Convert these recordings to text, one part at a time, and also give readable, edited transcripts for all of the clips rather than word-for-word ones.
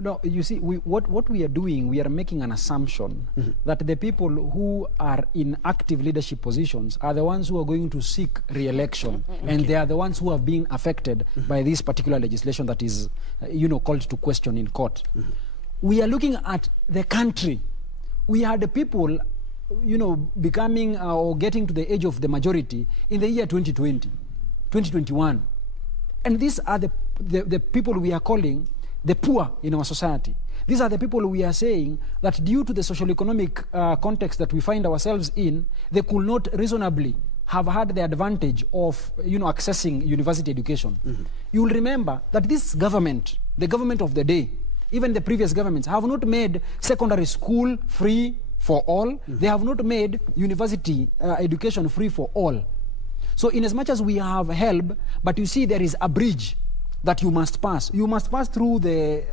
No, you see, what we are doing, we are making an assumption that the people who are in active leadership positions are the ones who are going to seek re-election, and they are the ones who have been affected by this particular legislation that is, called to question in court. We are looking at the country. We had the people, becoming or getting to the age of the majority in the year 2020, 2021. And these are the people we are calling the poor in our society. These are the people we are saying that due to the socio-economic context that we find ourselves in, they could not reasonably have had the advantage of accessing university education. You will remember that this government, the government of the day, even the previous governments, have not made secondary school free for all. They have not made university education free for all. So in as much as we have help, but you see there is a bridge that you must pass. You must pass through the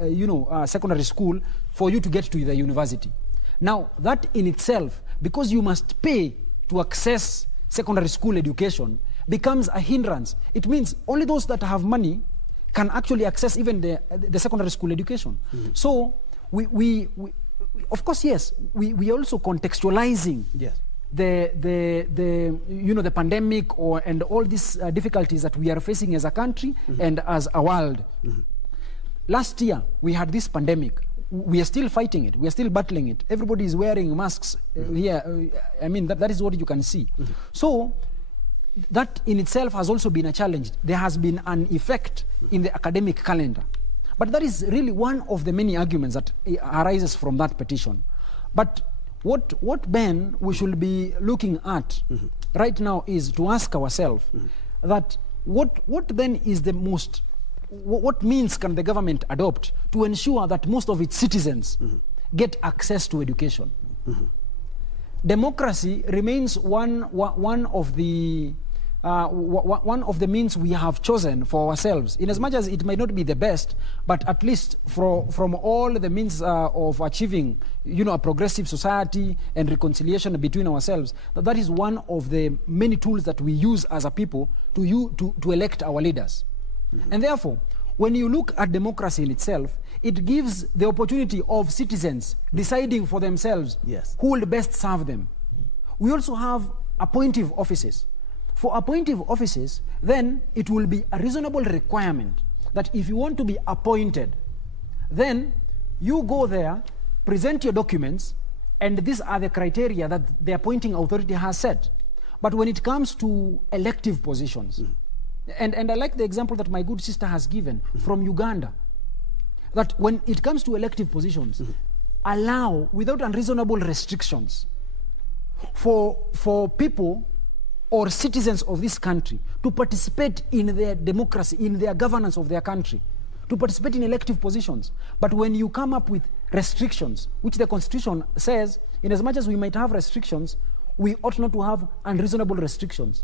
secondary school for you to get to the university. Now that in itself, because you must pay to access secondary school education, becomes a hindrance. It means only those that have money can actually access even the secondary school education. So we of course, yes, we are also contextualizing the pandemic and all these difficulties that we are facing as a country and as a world. Last year we had this pandemic. We are still fighting it. We are still battling it. Everybody is wearing masks here. I mean, that is what you can see. So that in itself has also been a challenge. There has been an effect in the academic calendar. But that is really one of the many arguments that arises from that petition. But what then we should be looking at right now is to ask ourselves that what then is the most, what means can the government adopt to ensure that most of its citizens get access to education? Democracy remains one of the means we have chosen for ourselves, in as much as it may not be the best, but at least from all the means of achieving a progressive society and reconciliation between ourselves, that is one of the many tools that we use as a people to elect our leaders. And therefore, when you look at democracy in itself, it gives the opportunity of citizens deciding for themselves who will best serve them. We also have appointive offices. For appointive offices, then it will be a reasonable requirement that if you want to be appointed, then you go there, present your documents, and these are the criteria that the appointing authority has set. But when it comes to elective positions, and I like the example that my good sister has given from Uganda, that when it comes to elective positions, allow, without unreasonable restrictions, for people or citizens of this country to participate in their democracy, in their governance of their country, to participate in elective positions. But when you come up with restrictions, which the Constitution says, in as much as we might have restrictions, we ought not to have unreasonable restrictions.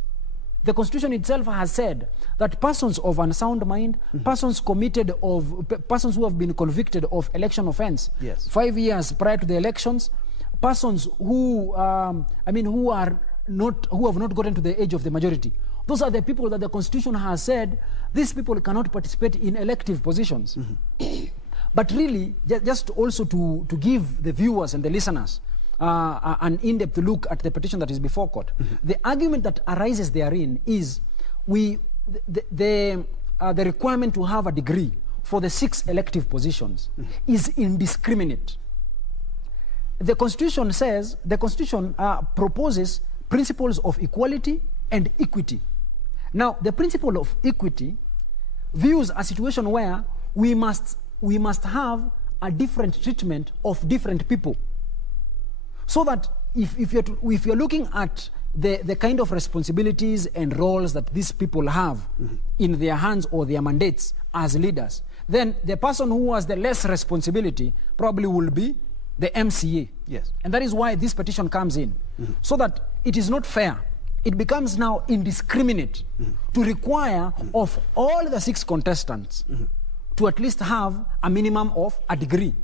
The Constitution itself has said that persons of unsound mind, persons who have been convicted of election offense 5 years prior to the elections, persons who who have not gotten to the age of the majority. Those are the people that the Constitution has said these people cannot participate in elective positions. But really, just also to give the viewers and the listeners an in-depth look at the petition that is before court, the argument that arises therein is the requirement to have a degree for the 6 elective positions is indiscriminate. The Constitution says, the Constitution proposes principles of equality and equity. Now, the principle of equity views a situation where we must have a different treatment of different people. So that if you're looking at the kind of responsibilities and roles that these people have in their hands or their mandates as leaders, then the person who has the less responsibility probably will be the MCA. And that is why this petition comes in. So that it is not fair. It becomes now indiscriminate to require of all the 6 contestants to at least have a minimum of a degree.